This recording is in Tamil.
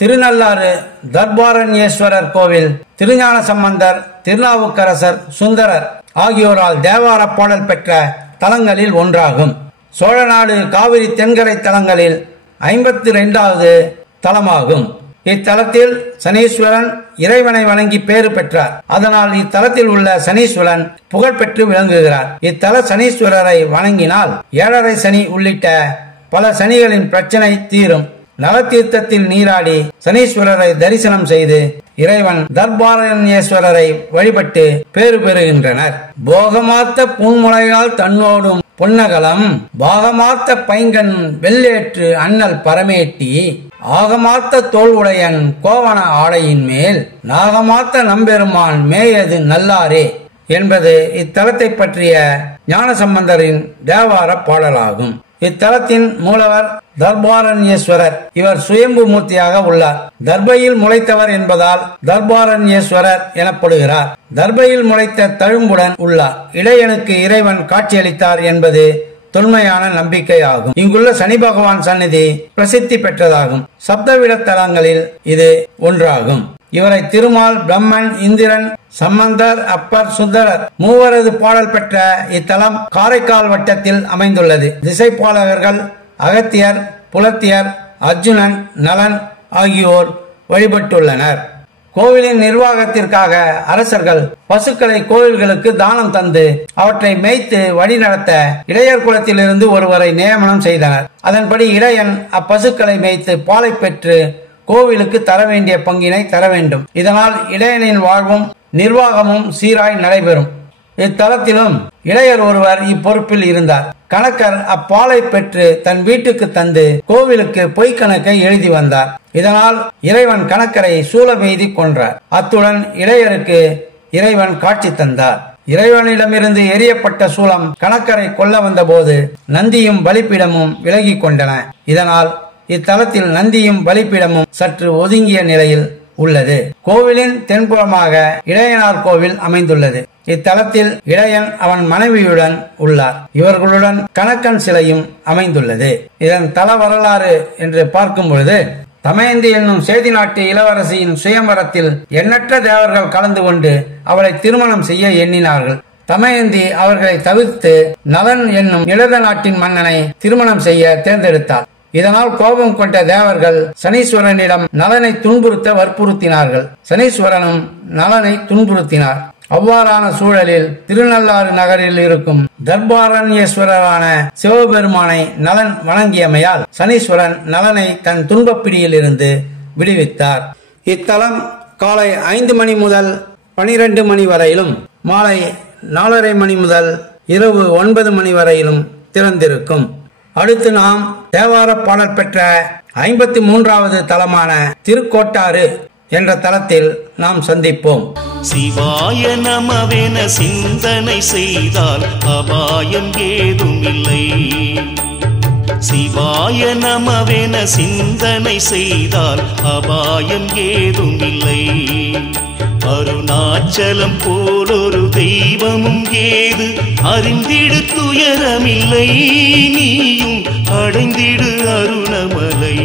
திருநள்ளாறு தர்பாரண்யேஸ்வரர் கோவில் திருஞான சம்பந்தர், திருநாவுக்கரசர், சுந்தரர் ஆகியோரால் தேவார பாடல் பெற்ற தலங்களில் ஒன்றாகும். சோழநாடு காவிரி தென்கரை தலங்களில் 52வது தலமாகும். இத்தலத்தில் சனீஸ்வரன் இறைவனை வணங்கி பேறு பெற்றார். அதனால் இத்தலத்தில் உள்ள சனீஸ்வரன் புகழ்பெற்று விளங்குகிறார். இத்தல சனீஸ்வரரை வணங்கினால் 7.5 சனி உள்ளிட்ட பல சனிகளின் பிரச்சனை தீரும். நவதீர்த்தத்தில் நீராடி சனீஸ்வரரை தரிசனம் செய்து இறைவன் தர்பாரண்யேஸ்வரரை வழிபட்டு பேறு பெறுகின்றனர். போகமாத்த பூன்முளையால் தன்னோடும் பொன்னகலம் பாகமாத்த பைங்கன் வெள்ளேற்று அண்ணல் பரமேட்டி ஆகமாத்த தோல் உடையன் கோவண ஆடையின் மேல் நாகமாத்த நம்பெருமான் மேயது நல்லாரே என்பது இத்தலத்தை பற்றிய ஞானசம்பந்தரின் தேவார பாடலாகும். இத்தலத்தின் மூலவர் தர்பாரண்யேஸ்வரர். இவர் சுயம்பு மூர்த்தியாக உள்ளார். தர்பையில் முளைத்தவர் என்பதால் தர்பாரண்யேஸ்வரர் எனப்படுகிறார். தர்பையில் முளைத்த தழும்புடன் உள்ளார். இடையனுக்கு இறைவன் காட்சியளித்தார் என்பது தொன்மையான நம்பிக்கை ஆகும். இங்குள்ள சனி பகவான் சந்நிதி பிரசித்தி பெற்றதாகும். சப்தவிட தலங்களில் இது ஒன்றாகும். இவரை திருமால், பிரம்மன், இந்திரன், சம்பந்தர், அப்பர், சுந்தரர் மூவரது பாடல் பெற்ற இத்தலம் காரைக்கால் வட்டத்தில் அமைந்துள்ளது. திசைப்பாலகர்கள் அகத்தியர், புலத்தியர், அர்ஜுனன், நலன் ஆகியோர் வழிபட்டுள்ளனர். கோவிலின் நிர்வாகத்திற்காக அரசர்கள் பசுக்களை கோவில்களுக்கு தானம் தந்து அவற்றை மேய்த்து வழிநடத்த இடையர் குலத்திலிருந்து ஒருவரை நியமனம் செய்தனர். அதன்படி இடையன் அப்பசுக்களை மேய்த்து பாலை பெற்று கோவிலுக்கு தர வேண்டிய பங்கினை தர வேண்டும். இதனால் இடையனின் வாழ்வும் நிர்வாகமும் சீராய் நடைபெறும். இத்தலத்திலும் இடையர் ஒருவர் இப்பொறுப்பில் இருந்தார். கணக்கர் அப்பாலை பெற்று தன் வீட்டுக்கு தந்து கோவிலுக்கு பொய்க்கணக்கை எழுதி வந்தார். இதனால் இறைவன் கணக்கரை சூலமெய்தி கொன்றார். அத்துடன் இடையருக்கு இறைவன் காட்சி தந்தார். இறைவனிடமிருந்து எரியப்பட்ட சூலம் கணக்கரை கொல்ல வந்த போது நந்தியும் பலிப்பிடமும் விலகி கொண்டன. இதனால் இத்தலத்தில் நந்தியும் பலிப்பிடமும் சற்று ஒதுங்கிய நிலையில் உள்ளது. கோவிலின் தென்புறமாக இடையனார் கோவில் அமைந்துள்ளது. இத்தலத்தில் இடையன் அவன் மனைவியுடன் உள்ளார். இவர்களுடன் கணக்கன் சிலையும் அமைந்துள்ளது. இதன் தல வரலாறு என்று பார்க்கும் பொழுது, தமயந்தி என்னும் சேதி நாட்டு இளவரசியின் சுயம்பரத்தில் எண்ணற்ற தேவர்கள் கலந்து கொண்டு அவளை திருமணம் செய்ய எண்ணினார்கள். தமயந்தி அவர்களை தவிர்த்து நலன் என்னும் இளத நாட்டின் மன்னனை திருமணம் செய்ய தேர்ந்தெடுத்தார். இதனால் கோபம் கொண்ட தேவர்கள் சனீஸ்வரனிடம் நலனை துன்புறுத்த வற்புறுத்தினார்கள். சனீஸ்வரனும் நலனை துன்புறுத்தினார். அவ்வாறான சூழலில் திருநள்ளாறு நகரில் இருக்கும் தர்பாரண்யேஸ்வரரான சிவபெருமானை நலன் வணங்கியமையால் சனீஸ்வரன் நலனை தன் துன்பப்பிடியில் இருந்து விடுவித்தார். இத்தலம் காலை 5 மணி முதல் 12 மணி வரையிலும், மாலை 4:30 மணி முதல் இரவு 9 மணி வரையிலும் திறந்திருக்கும். அடுத்து நாம் தேவார பாடல் பெற்ற 53வது தலமான திருக்கோட்டாறு என்ற தலத்தில் நாம் சந்திப்போம். சிவாய நமவென சிந்தனை செய்தால் அபாயம் ஏதுமில்லை. சிவாய நமவென சிந்தனை செய்தால் அபாயம் ஏதுமில்லை. அருணாச்சலம் போலொரு தெய்வமும் ஏது அறிந்திடு துயரமில்லை. நீயும் அடைந்திடு அருணமலை.